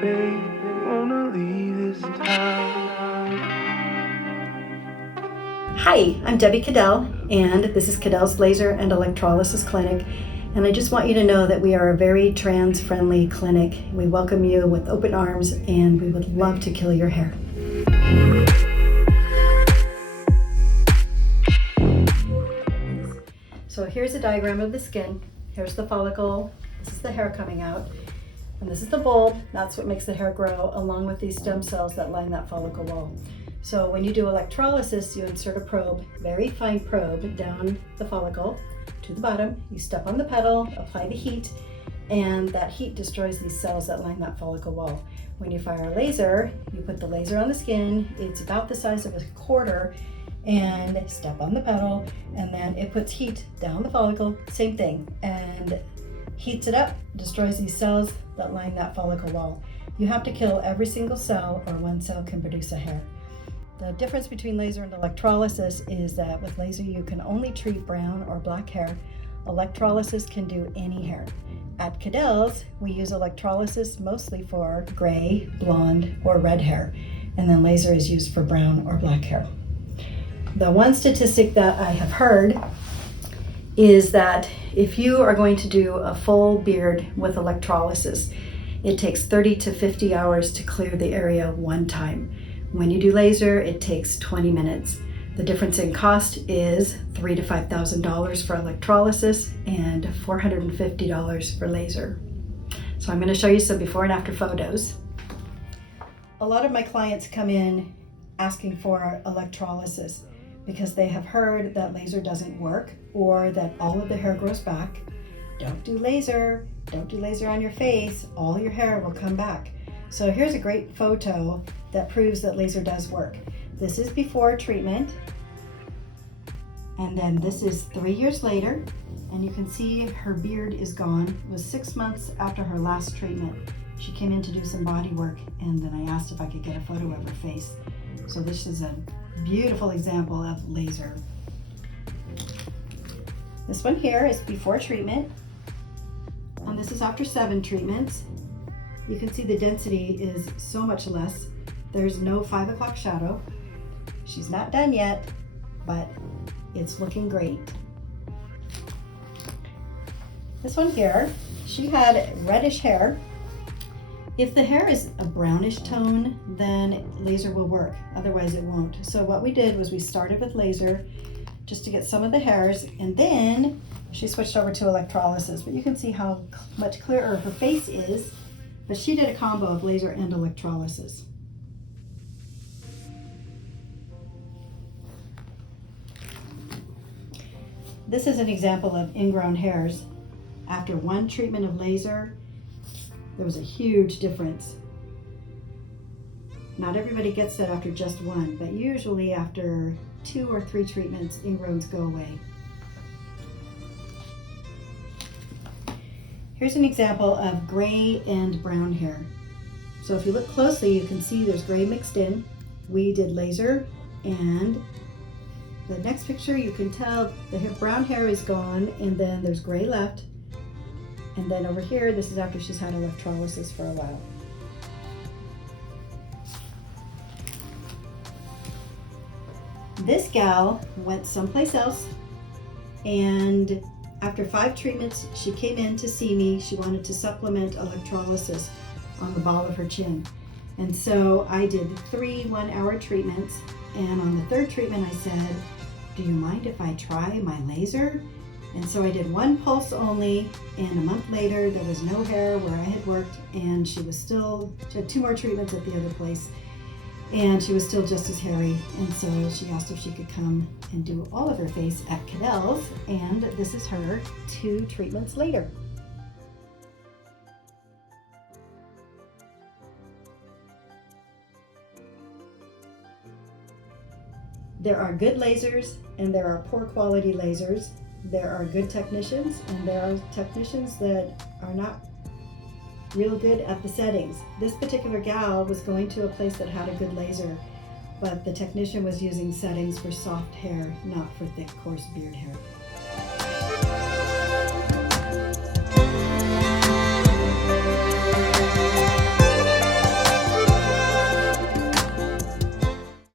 babe, wanna leave this town. Hi, I'm Debbie Caddell, and this is Caddell's Laser and Electrolysis Clinic. And I just want you to know that we are a very trans-friendly clinic. We welcome you with open arms, and we would love to kill your hair. So here's a diagram of the skin. Here's the follicle. This is the hair coming out. And this is the bulb. That's what makes the hair grow, along with these stem cells that line that follicle wall. So when you do electrolysis, you insert a probe, very fine probe, down the follicle to the bottom. You step on the pedal, apply the heat, and that heat destroys these cells that line that follicle wall. When you fire a laser, you put the laser on the skin. It's about the size of a quarter, and step on the pedal, and then it puts heat down the follicle, same thing, and heats it up, destroys these cells that line that follicle wall. You have to kill every single cell, or one cell can produce a hair. The difference between laser and electrolysis is that with laser you can only treat brown or black hair. Electrolysis can do any hair. At Caddell's, we use electrolysis mostly for gray, blonde, or red hair, and then laser is used for brown or black hair. The one statistic that I have heard is that if you are going to do a full beard with electrolysis, it takes 30 to 50 hours to clear the area one time. When you do laser, it takes 20 minutes. The difference in cost is $3,000 to $5,000 for electrolysis and $450 for laser. So I'm going to show you some before and after photos. A lot of my clients come in asking for electrolysis because they have heard that laser doesn't work or that all of the hair grows back. Don't do laser on your face, all your hair will come back. So here's a great photo that proves that laser does work. This is before treatment, and then this is 3 years later, and you can see her beard is gone. It was 6 months after her last treatment. She came in to do some body work, and then I asked if I could get a photo of her face. So this is a beautiful example of laser. This one here is before treatment, and this is after 7 treatments. You can see the density is so much less. There's no 5 o'clock shadow. She's not done yet, but it's looking great. This one here, she had reddish hair. If the hair is a brownish tone, then laser will work. Otherwise it won't. So what we did was we started with laser just to get some of the hairs, and then she switched over to electrolysis. But you can see how much clearer her face is. But she did a combo of laser and electrolysis. This is an example of ingrown hairs. After one treatment of laser, there was a huge difference. Not everybody gets that after just one, but usually after 2 or 3 treatments, ingrowns go away. Here's an example of gray and brown hair. So if you look closely, you can see there's gray mixed in. We did laser, and the next picture you can tell the brown hair is gone, and then there's gray left. And then over here, this is after she's had electrolysis for a while. This gal went someplace else, and after 5 treatments, she came in to see me. She wanted to supplement electrolysis on the ball of her chin. And so I did 3 one-hour treatments. And on the 3rd treatment, I said, do you mind if I try my laser? And so I did 1 pulse only. And a month later, there was no hair where I had worked. And she had 2 more treatments at the other place. And she was still just as hairy, and so she asked if she could come and do all of her face at Caddell's, and this is her 2 treatments later. There are good lasers and there are poor quality lasers. There are good technicians and there are technicians that are not real good at the settings. This particular gal was going to a place that had a good laser, but the technician was using settings for soft hair, not for thick, coarse beard hair.